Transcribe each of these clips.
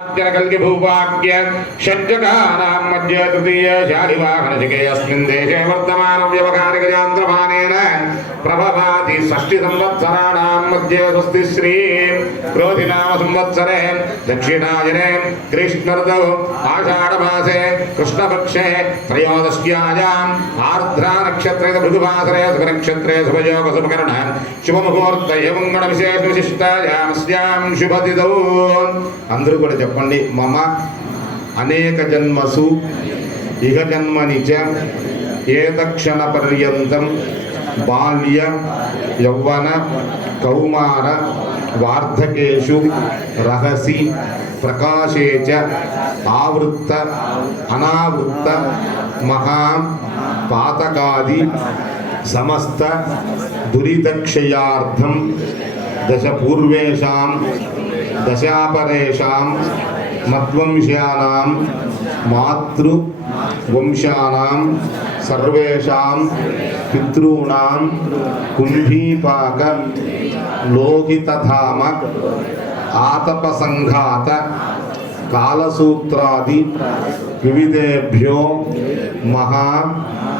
कल्किभूपाख्य षड्जटानां मध्य तृतीयशालिवाहनशिके अस्मिन् देशे प्रभवा प्रभवाति षष्टिसंवत्सराणां मध्ये स्वस्ति श्री क्रोधिनाम संवत्सरे दक्षिणायने ग्रीष्मर्दौ आषाढमासे कृष्णपक्षे त्रयोदश्यायाम् आर्द्रा नक्षत्रे भृगुवासरे शुभनक्षत्रे शुभयोग शुभकर्ण శుభముహూర్త ఏమంగళ విశేష విశిష్టాయామస్యాం శుభతిథౌ అందరూ కూడా చెప్పండి మమ అనేక జన్మసు ఇహ జన్మని చ ఏతక్షణ పర్యంతం బాల్య యౌవన కౌమార వార్ధకేషు రహసి ప్రకాశే చ ఆవృత్త అనావృత్త మహా పాతకాది సమస్త దురితక్షయార్థం దశ పూర్వేషాం దశాపరేషాం మద్వంశానాం మాతృ వంశానాం సర్వేషాం పితృణాం కుంభీపాక లోహితధామ ఆతపసంఘాత కాలసూత్రాది వివిధేభ్యో మహా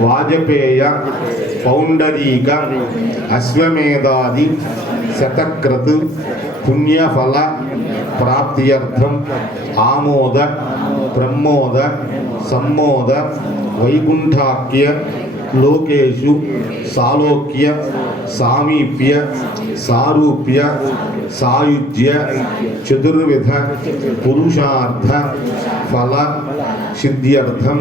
మాహే ధ్రువమండల పర్యంతం కృతరాశర్వసహస్రావసానే ఏకైకమాశాపకర్షణ క్రమేణ సవరాశకుణ సంహిత కాలే ధ్రువలోకే నివాసిత్యర్థం గోలో భవి నక్షత్రమండల పర్యంతం కృతరాశర్వసహస్రావసానే ఏకైక లోమాపకర్షణ క్రమేణ సర్వరాశ్యపకర్షణ సంహిత కాలే గోలోకే నివాస సిద్ధ్యర్థం కృత అగ్నిష్టోమ అతిరాత్ర ఆప్తోర్యామ శాంతపన వాజపేయ పౌండరీక అశ్వమేధాది శతక్రతు పుణ్యఫల ప్రాప్త్యర్థం ఆమోద ప్రమోద సమ్మోద వైకుంఠాఖ్య లోకేషు సాలోక్య సామీప్య సారూప్య సాయుజ్య చతుర్విధ పురుషార్థ ఫల సిద్ధ్యర్థం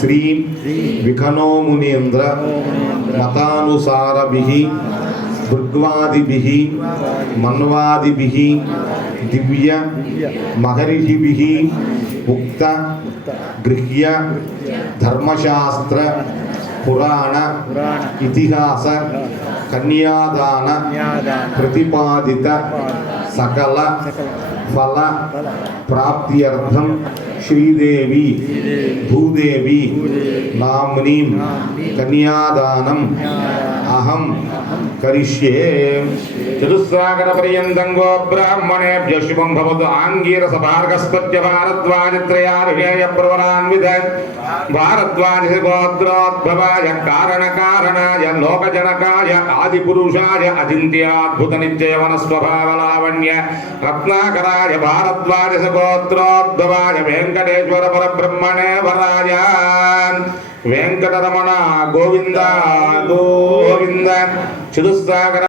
శ్రీ విఖనోమునీంద్ర మతానుసారభిః భృగ్వాదిభిః మన్వాదిభిః దివ్య మహర్షిభిః ఉక్త గృహ్య ధర్మశాస్త్ర ಪುರಾಣ ಇತಿಹಾಸ ಕನ್ಯಾದಾನ ಪ್ರತಿಪಾದಿತ ಸಕಲ फल प्राप्ति अर्थम श्रीदेवी भूदेवी नामनी कन्यादान अहम करिष्ये चतुस्रागर पर्यन्तं गो ब्राह्मणे शुभं भवतु आङ्गीरस भार्गस्पत्य भारद्वाजित्रयार्हेय प्रवरान्विध भारद्वाजि गोत्रोद्भवाय कारण कारणाय लोक जनकाय आदि पुरुषाय अचिन्त्य कारणकारणाय लोकजनकाय आदिपुरुषाय लावण्य रत्नाकरा నిత్యవన స్వభావ లావణ్య రత్నాకరాయ భారద్వాజ గోత్రోద్భవాయ వెంకటేశ్వర పరబ్రహ్మణే వరాయ